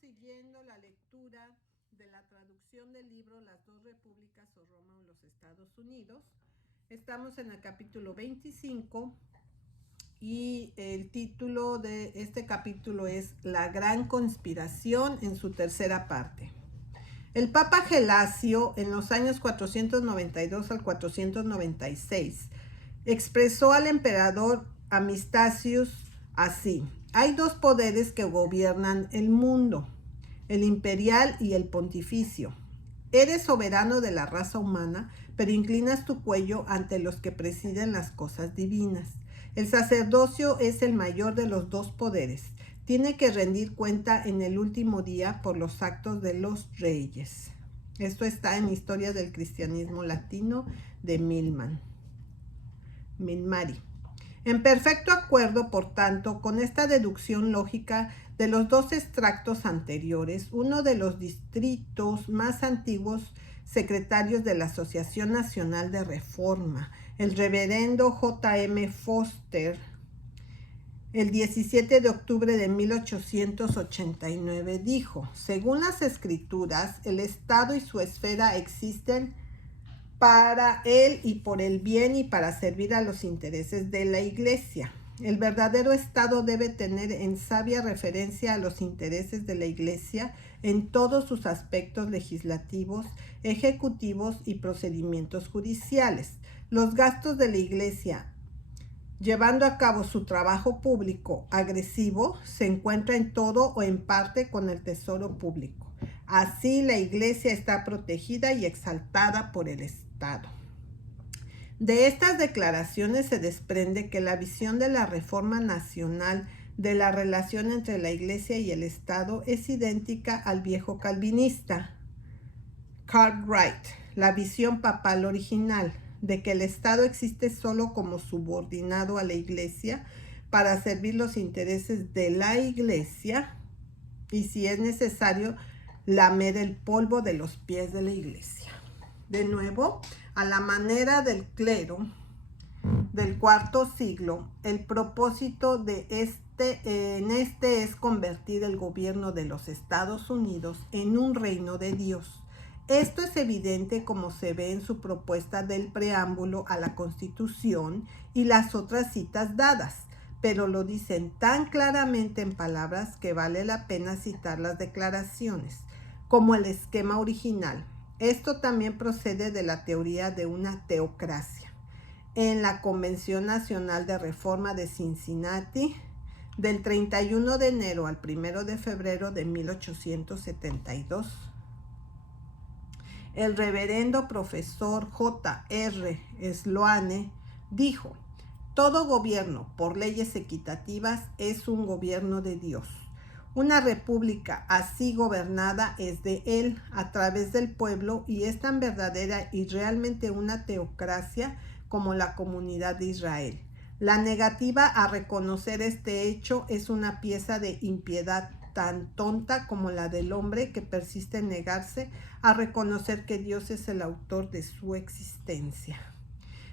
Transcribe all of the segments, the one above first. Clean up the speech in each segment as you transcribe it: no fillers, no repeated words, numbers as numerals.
siguiendo la lectura de la traducción del libro Las dos repúblicas o Roma o los Estados Unidos. Estamos en el capítulo 25 y el título de este capítulo es La Gran Conspiración en su tercera parte. El Papa Gelasio, en los años 492 al 496, expresó al emperador Amistacius así: hay dos poderes que gobiernan el mundo, el imperial y el pontificio. Eres soberano de la raza humana, pero inclinas tu cuello ante los que presiden las cosas divinas. El sacerdocio es el mayor de los dos poderes. Tiene que rendir cuenta en el último día por los actos de los reyes. Esto está en Historia del Cristianismo Latino de Milmari. En perfecto acuerdo, por tanto, con esta deducción lógica de los dos extractos anteriores, uno de los distritos más antiguos secretarios de la Asociación Nacional de Reforma, el reverendo J.M. Foster, el 17 de octubre de 1889, dijo: según las Escrituras, el Estado y su esfera existen para él y por el bien y para servir a los intereses de la Iglesia. El verdadero Estado debe tener en sabia referencia a los intereses de la Iglesia en todos sus aspectos legislativos, ejecutivos y procedimientos judiciales. Los gastos de la Iglesia, llevando a cabo su trabajo público agresivo, se encuentra en todo o en parte con el tesoro público. Así la Iglesia está protegida y exaltada por el Estado. De estas declaraciones se desprende que la visión de la Reforma Nacional de la relación entre la Iglesia y el Estado es idéntica al viejo calvinista Cartwright, la visión papal original, de que el Estado existe solo como subordinado a la Iglesia para servir los intereses de la Iglesia y, si es necesario, lamer el polvo de los pies de la Iglesia. De nuevo, a la manera del clero del cuarto siglo, el propósito de este es convertir el gobierno de los Estados Unidos en un reino de Dios. Esto es evidente como se ve en su propuesta del preámbulo a la Constitución y las otras citas dadas, pero lo dicen tan claramente en palabras que vale la pena citar las declaraciones, como el esquema original. Esto también procede de la teoría de una teocracia. En la Convención Nacional de Reforma de Cincinnati, del 31 de enero al 1 de febrero de 1872, el reverendo profesor J.R. Sloane dijo: todo gobierno por leyes equitativas es un gobierno de Dios. Una república así gobernada es de Él a través del pueblo y es tan verdadera y realmente una teocracia como la comunidad de Israel. La negativa a reconocer este hecho es una pieza de impiedad tan tonta como la del hombre que persiste en negarse a reconocer que Dios es el autor de su existencia.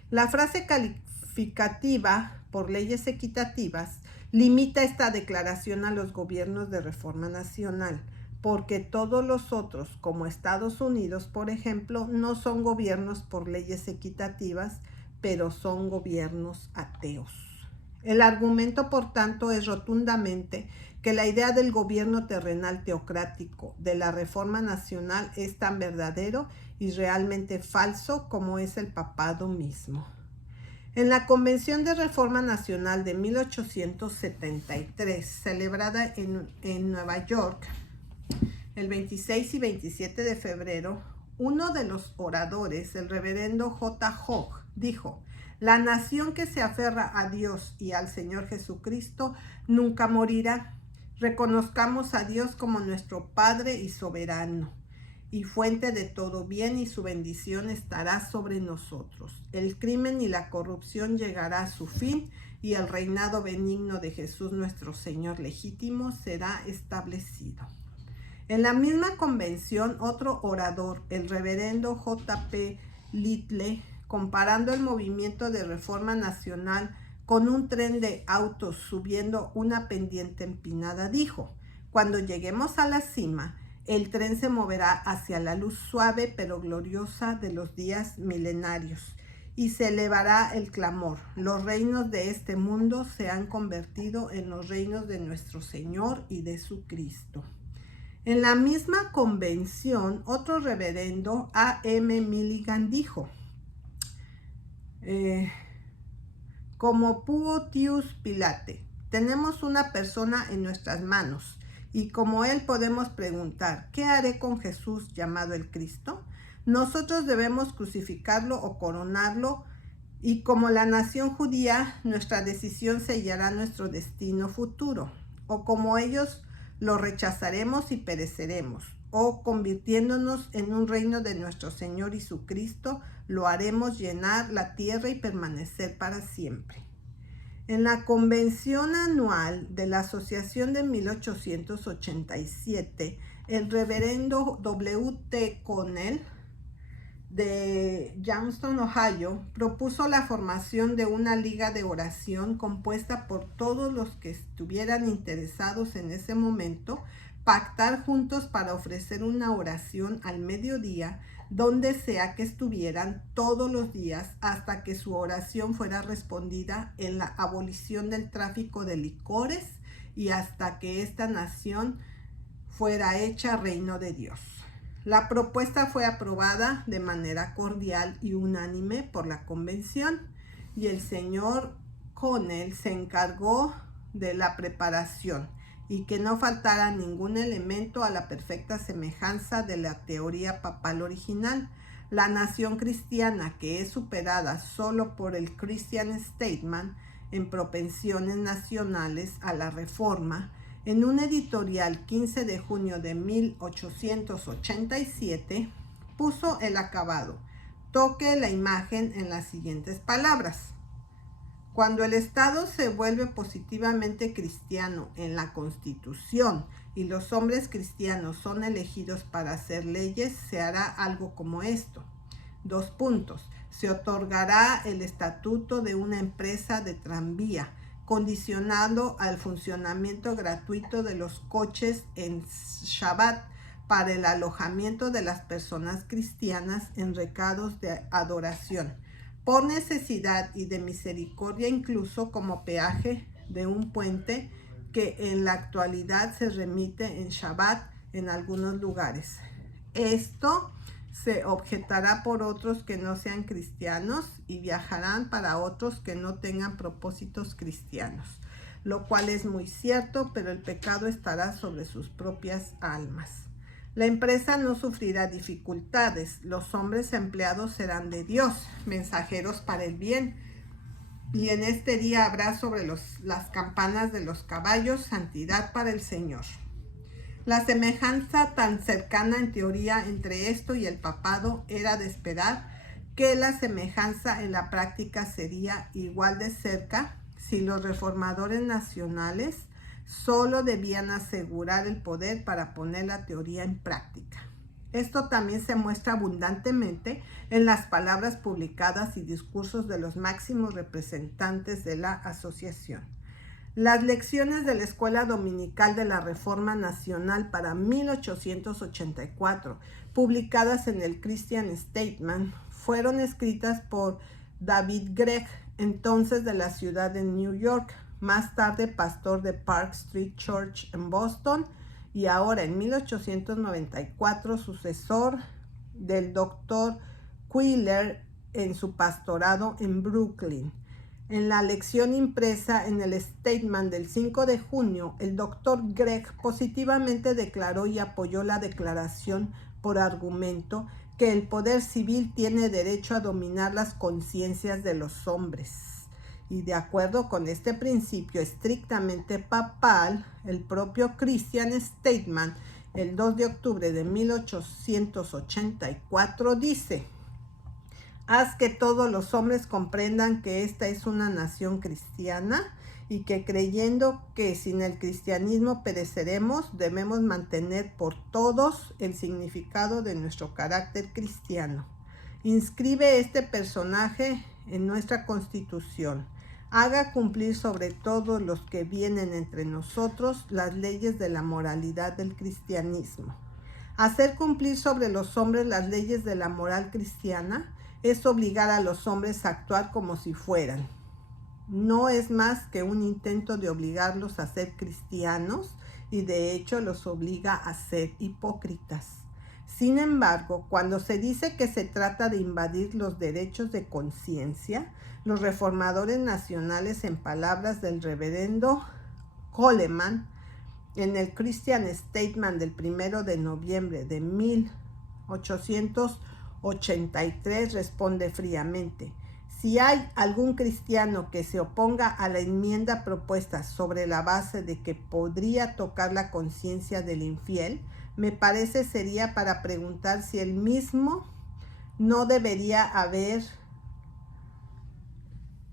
La frase calificativa por leyes equitativas limita esta declaración a los gobiernos de reforma nacional, porque todos los otros, como Estados Unidos, por ejemplo, no son gobiernos por leyes equitativas, pero son gobiernos ateos. El argumento, por tanto, es rotundamente que la idea del gobierno terrenal teocrático de la Reforma Nacional es tan verdadero y realmente falso como es el papado mismo. En la Convención de Reforma Nacional de 1873, celebrada en Nueva York el 26 y 27 de febrero, uno de los oradores, el reverendo J. Hogg, dijo: la nación que se aferra a Dios y al Señor Jesucristo nunca morirá. Reconozcamos a Dios como nuestro Padre y soberano y fuente de todo bien, y su bendición estará sobre nosotros. El crimen y la corrupción llegará a su fin y el reinado benigno de Jesús nuestro Señor legítimo será establecido. En la misma convención, otro orador, el reverendo J.P. Little, comparando el movimiento de reforma nacional con un tren de autos subiendo una pendiente empinada, dijo: Cuando lleguemos a la cima, el tren se moverá hacia la luz suave pero gloriosa de los días milenarios y se elevará el clamor. Los reinos de este mundo se han convertido en los reinos de nuestro Señor y de su Cristo. En la misma convención, otro reverendo, A.M. Milligan, dijo, como Puotius Pilate, tenemos una persona en nuestras manos y como él podemos preguntar, ¿qué haré con Jesús llamado el Cristo? Nosotros debemos crucificarlo o coronarlo y como la nación judía, nuestra decisión sellará nuestro destino futuro. O como ellos, lo rechazaremos y pereceremos. O convirtiéndonos en un reino de nuestro Señor y su Cristo, lo haremos llenar la tierra y permanecer para siempre. En la convención anual de la Asociación de 1887, el reverendo W.T. Connell de Youngstown, Ohio, propuso la formación de una liga de oración compuesta por todos los que estuvieran interesados en ese momento, pactar juntos para ofrecer una oración al mediodía, donde sea que estuvieran todos los días hasta que su oración fuera respondida en la abolición del tráfico de licores y hasta que esta nación fuera hecha reino de Dios. La propuesta fue aprobada de manera cordial y unánime por la convención y el señor Connell se encargó de la preparación y que no faltara ningún elemento a la perfecta semejanza de la teoría papal original. La nación cristiana, que es superada solo por el Christian Statement en propensiones nacionales a la reforma, en un editorial 15 de junio de 1887, puso el acabado. Toque la imagen en las siguientes palabras. Cuando el Estado se vuelve positivamente cristiano en la Constitución y los hombres cristianos son elegidos para hacer leyes, se hará algo como esto. 2 puntos. Se otorgará el estatuto de una empresa de tranvía, condicionado al funcionamiento gratuito de los coches en Shabbat para el alojamiento de las personas cristianas en recados de adoración, por necesidad y de misericordia, incluso como peaje de un puente que en la actualidad se remite en Shabbat en algunos lugares. Esto se objetará por otros que no sean cristianos y viajarán para otros que no tengan propósitos cristianos, lo cual es muy cierto, pero el pecado estará sobre sus propias almas. La empresa no sufrirá dificultades, los hombres empleados serán de Dios, mensajeros para el bien, y en este día habrá sobre las campanas de los caballos santidad para el Señor. La semejanza tan cercana en teoría entre esto y el papado era de esperar que la semejanza en la práctica sería igual de cerca si los reformadores nacionales solo debían asegurar el poder para poner la teoría en práctica. Esto también se muestra abundantemente en las palabras publicadas y discursos de los máximos representantes de la asociación. Las lecciones de la Escuela Dominical de la Reforma Nacional para 1884, publicadas en el Christian Statement, fueron escritas por David Gregg, entonces de la ciudad de New York, más tarde pastor de Park Street Church en Boston, y ahora en 1894 sucesor del Dr. Quiller en su pastorado en Brooklyn. En la lección impresa en el Statement del 5 de junio, el Dr. Gregg positivamente declaró y apoyó la declaración por argumento que el poder civil tiene derecho a dominar las conciencias de los hombres. Y de acuerdo con este principio estrictamente papal, el propio Christian Statement, el 2 de octubre de 1884, dice: haz que todos los hombres comprendan que esta es una nación cristiana y que creyendo que sin el cristianismo pereceremos, debemos mantener por todos el significado de nuestro carácter cristiano. Inscribe este personaje en nuestra Constitución. haga cumplir sobre todos los que vienen entre nosotros las leyes de la moralidad del cristianismo. Hacer cumplir sobre los hombres las leyes de la moral cristiana es obligar a los hombres a actuar como si fueran. No es más que un intento de obligarlos a ser cristianos y de hecho los obliga a ser hipócritas. Sin embargo, cuando se dice que se trata de invadir los derechos de conciencia, los reformadores nacionales, en palabras del reverendo Coleman, en el Christian Statement del 1 de noviembre de 1883, responde fríamente: si hay algún cristiano que se oponga a la enmienda propuesta sobre la base de que podría tocar la conciencia del infiel, me parece sería para preguntar si él mismo no debería haber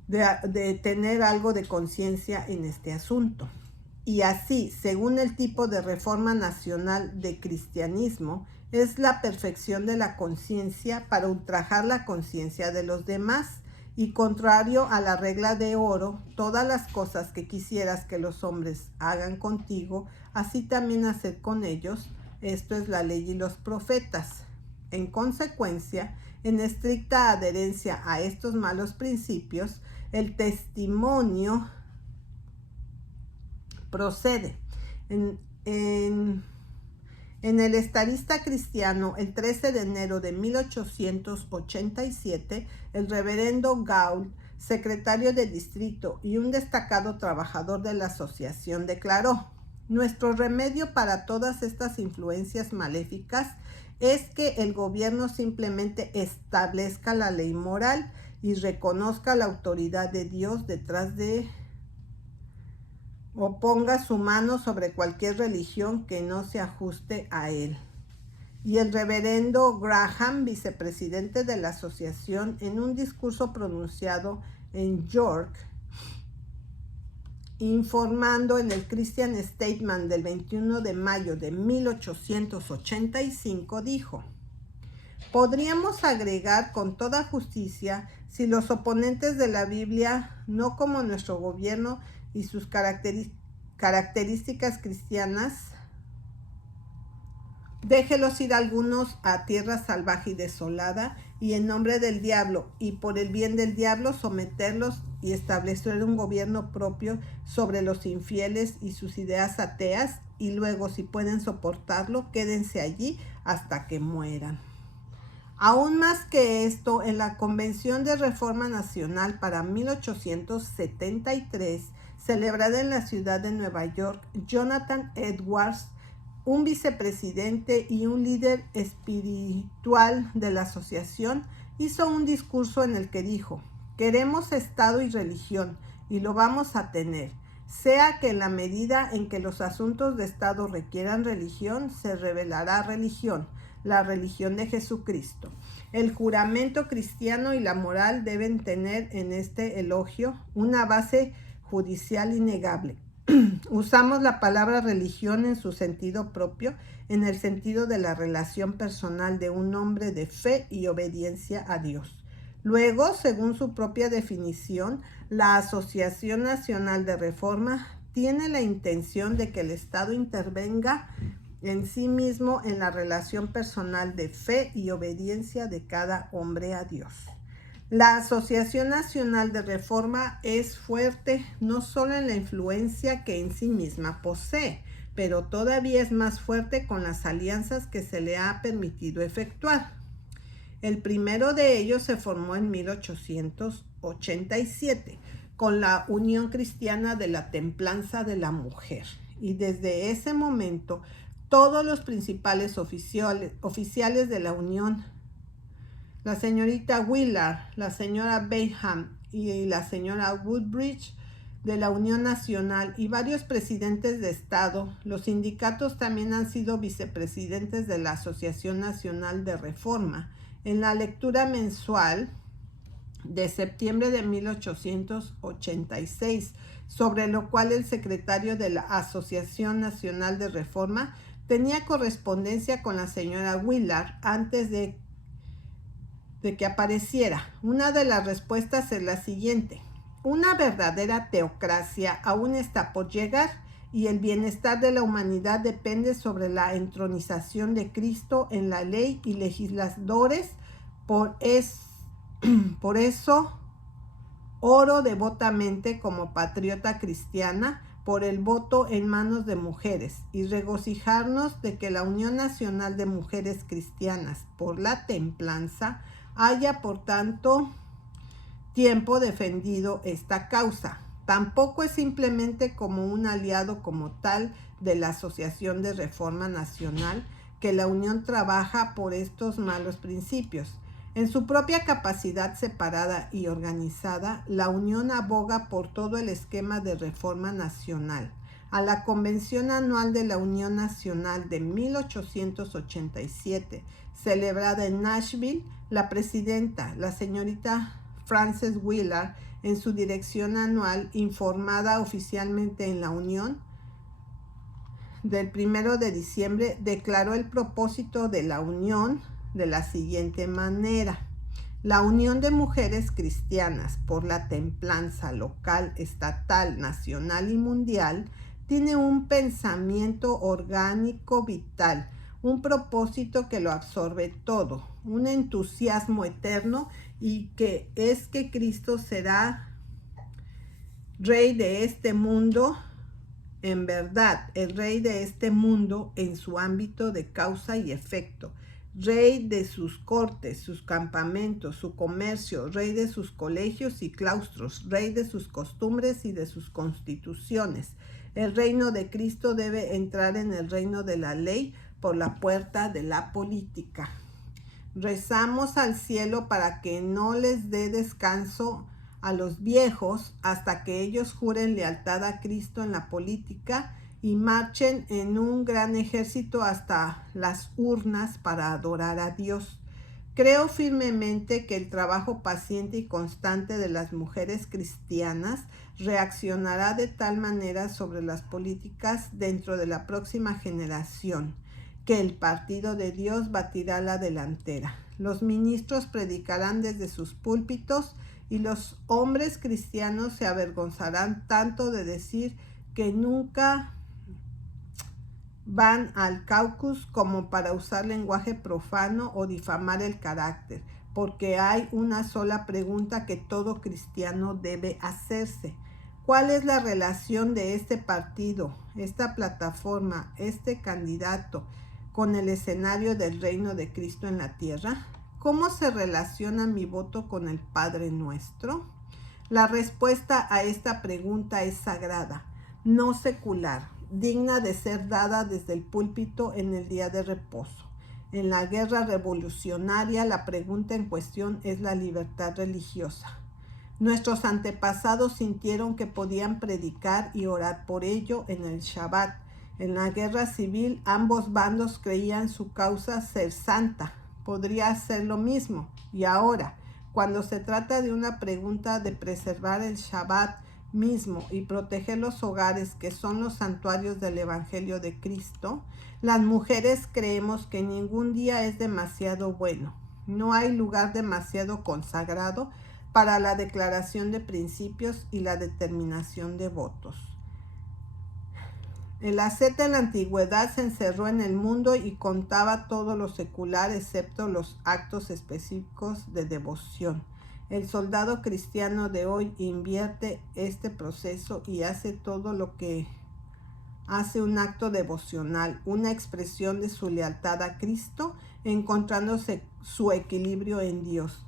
de tener algo de conciencia en este asunto. Y así, según el tipo de reforma nacional de cristianismo, es la perfección de la conciencia para ultrajar la conciencia de los demás, y contrario a la regla de oro, todas las cosas que quisieras que los hombres hagan contigo, así también hacer con ellos. Esto es la ley y los profetas. En consecuencia, en estricta adherencia a estos malos principios, el testimonio procede. En el Estadista Cristiano, el 13 de enero de 1887, el reverendo Gaul, secretario de distrito y un destacado trabajador de la asociación, declaró: nuestro remedio para todas estas influencias maléficas es que el gobierno simplemente establezca la ley moral y reconozca la autoridad de Dios detrás de o ponga su mano sobre cualquier religión que no se ajuste a él. Y el reverendo Graham, vicepresidente de la asociación, en un discurso pronunciado en York, informando en el Christian Statement del 21 de mayo de 1885, dijo: podríamos agregar con toda justicia, si los oponentes de la Biblia, no como nuestro gobierno y sus características cristianas, déjelos ir algunos a tierra salvaje y desolada, y en nombre del diablo y por el bien del diablo someterlos y establecer un gobierno propio sobre los infieles y sus ideas ateas, y luego, si pueden soportarlo, quédense allí hasta que mueran. Aún más que esto, en la Convención de Reforma Nacional para 1873, celebrada en la ciudad de Nueva York, Jonathan Edwards, un vicepresidente y un líder espiritual de la asociación, hizo un discurso en el que dijo: queremos Estado y religión, y lo vamos a tener, sea que en la medida en que los asuntos de Estado requieran religión, se revelará religión, la religión de Jesucristo. El juramento cristiano y la moral deben tener en este elogio una base judicial innegable. Usamos la palabra religión en su sentido propio, en el sentido de la relación personal de un hombre de fe y obediencia a Dios. Luego, según su propia definición, la Asociación Nacional de Reforma tiene la intención de que el Estado intervenga en sí mismo en la relación personal de fe y obediencia de cada hombre a Dios. La Asociación Nacional de Reforma es fuerte no solo en la influencia que en sí misma posee, pero todavía es más fuerte con las alianzas que se le ha permitido efectuar. El primero de ellos se formó en 1887 con la Unión Cristiana de la Templanza de la Mujer, y desde ese momento todos los principales oficiales de la Unión, la señorita Willard, la señora Bayham y la señora Woodbridge de la Unión Nacional, y varios presidentes de Estado, los sindicatos también han sido vicepresidentes de la Asociación Nacional de Reforma. En la lectura mensual de septiembre de 1886, sobre lo cual el secretario de la Asociación Nacional de Reforma tenía correspondencia con la señora Willard antes de que apareciera. Una de las respuestas es la siguiente: Una verdadera teocracia aún está por llegar y el bienestar de la humanidad depende sobre la entronización de Cristo en la ley y legisladores. Por, es, por eso oro devotamente como patriota cristiana por el voto en manos de mujeres y regocijarnos de que la Unión Nacional de Mujeres Cristianas por la Templanza haya por tanto tiempo defendido esta causa. Tampoco es simplemente como un aliado como tal de la Asociación de Reforma Nacional que la Unión trabaja por estos malos principios. En su propia capacidad separada y organizada, la Unión aboga por todo el esquema de reforma nacional. A la Convención Anual de la Unión Nacional de 1887, celebrada en Nashville, la presidenta, la señorita Frances Willard, en su dirección anual informada oficialmente en la Unión del 1 de diciembre, declaró el propósito de la Unión de la siguiente manera: la Unión de Mujeres Cristianas por la Templanza local, estatal, nacional y mundial tiene un pensamiento orgánico vital, un propósito que lo absorbe todo, un entusiasmo eterno, y que es que Cristo será Rey de este mundo, en verdad, el Rey de este mundo en su ámbito de causa y efecto, Rey de sus cortes, sus campamentos, su comercio, Rey de sus colegios y claustros, Rey de sus costumbres y de sus constituciones. El reino de Cristo debe entrar en el reino de la ley por la puerta de la política. Rezamos al cielo para que no les dé descanso a los viejos hasta que ellos juren lealtad a Cristo en la política y marchen en un gran ejército hasta las urnas para adorar a Dios. Creo firmemente que el trabajo paciente y constante de las mujeres cristianas reaccionará de tal manera sobre las políticas dentro de la próxima generación que el partido de Dios batirá la delantera. Los ministros predicarán desde sus púlpitos y los hombres cristianos se avergonzarán tanto de decir que nunca van al caucus como para usar lenguaje profano o difamar el carácter, porque hay una sola pregunta que todo cristiano debe hacerse: ¿cuál es la relación de este partido, esta plataforma, este candidato con el escenario del reino de Cristo en la tierra? ¿Cómo se relaciona mi voto con el Padre Nuestro? La respuesta a esta pregunta es sagrada, no secular, digna de ser dada desde el púlpito en el día de reposo. En la guerra revolucionaria, la pregunta en cuestión es la libertad religiosa. Nuestros antepasados sintieron que podían predicar y orar por ello en el Shabbat. En la guerra civil, ambos bandos creían su causa ser santa. Podría ser lo mismo. Y ahora, cuando se trata de una pregunta de preservar el Shabbat mismo y proteger los hogares que son los santuarios del Evangelio de Cristo, las mujeres creemos que ningún día es demasiado bueno. No hay lugar demasiado consagrado para la declaración de principios y la determinación de votos. El asceta en la antigüedad se encerró en el mundo y contaba todo lo secular excepto los actos específicos de devoción. El soldado cristiano de hoy invierte este proceso y hace todo lo que hace un acto devocional, una expresión de su lealtad a Cristo, encontrándose su equilibrio en Dios,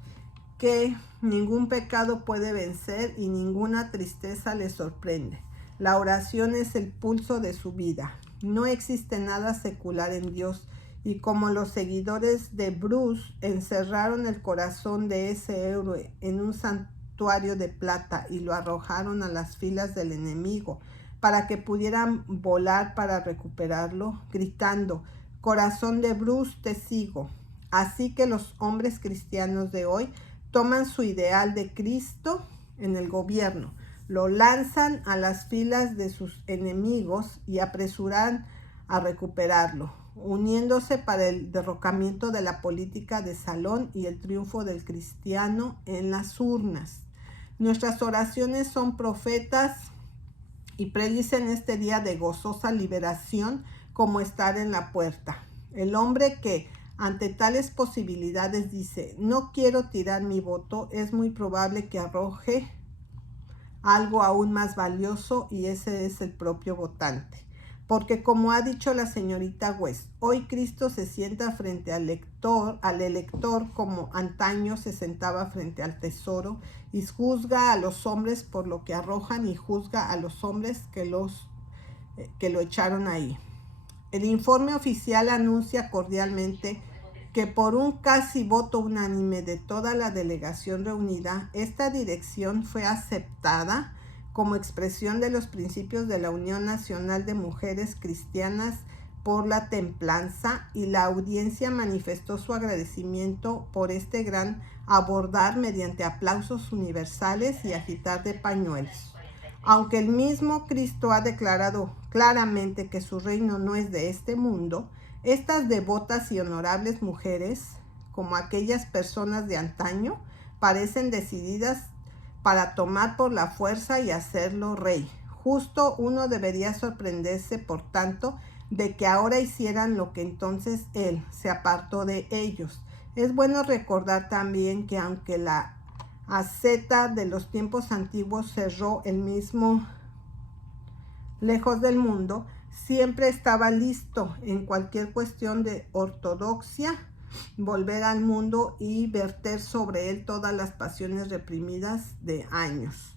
que ningún pecado puede vencer y ninguna tristeza le sorprende. La oración es el pulso de su vida. No existe nada secular en Dios, y como los seguidores de Bruce encerraron el corazón de ese héroe en un santuario de plata y lo arrojaron a las filas del enemigo para que pudieran volar para recuperarlo, gritando: corazón de Bruce, te sigo. Así que los hombres cristianos de hoy toman su ideal de Cristo en el gobierno, lo lanzan a las filas de sus enemigos y apresuran a recuperarlo, uniéndose para el derrocamiento de la política de salón y el triunfo del cristiano en las urnas. Nuestras oraciones son profetas y predicen este día de gozosa liberación como estar en la puerta. El hombre que ante tales posibilidades dice, no quiero tirar mi voto, es muy probable que arroje algo aún más valioso, y ese es el propio votante. Porque como ha dicho la señorita West, hoy Cristo se sienta frente al elector como antaño se sentaba frente al tesoro, y juzga a los hombres por lo que arrojan y juzga a los hombres que lo echaron ahí. El informe oficial anuncia cordialmente que por un casi voto unánime de toda la delegación reunida, esta dirección fue aceptada como expresión de los principios de la Unión Nacional de Mujeres Cristianas por la Templanza, y la audiencia manifestó su agradecimiento por este gran abordar mediante aplausos universales y agitar de pañuelos. Aunque el mismo Cristo ha declarado claramente que su reino no es de este mundo, estas devotas y honorables mujeres, como aquellas personas de antaño, parecen decididas para tomar por la fuerza y hacerlo rey. Justo uno debería sorprenderse, por tanto, de que ahora hicieran lo que entonces él se apartó de ellos. Es bueno recordar también que aunque la asceta de los tiempos antiguos cerró el mismo lejos del mundo, siempre estaba listo en cualquier cuestión de ortodoxia volver al mundo y verter sobre él todas las pasiones reprimidas de años.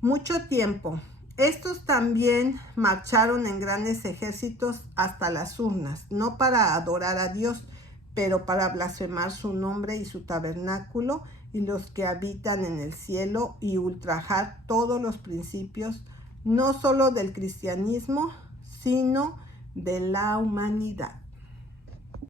Mucho tiempo. Estos también marcharon en grandes ejércitos hasta las urnas, no para adorar a Dios, pero para blasfemar su nombre y su tabernáculo y los que habitan en el cielo, y ultrajar todos los principios, no solo del cristianismo, sino de la humanidad.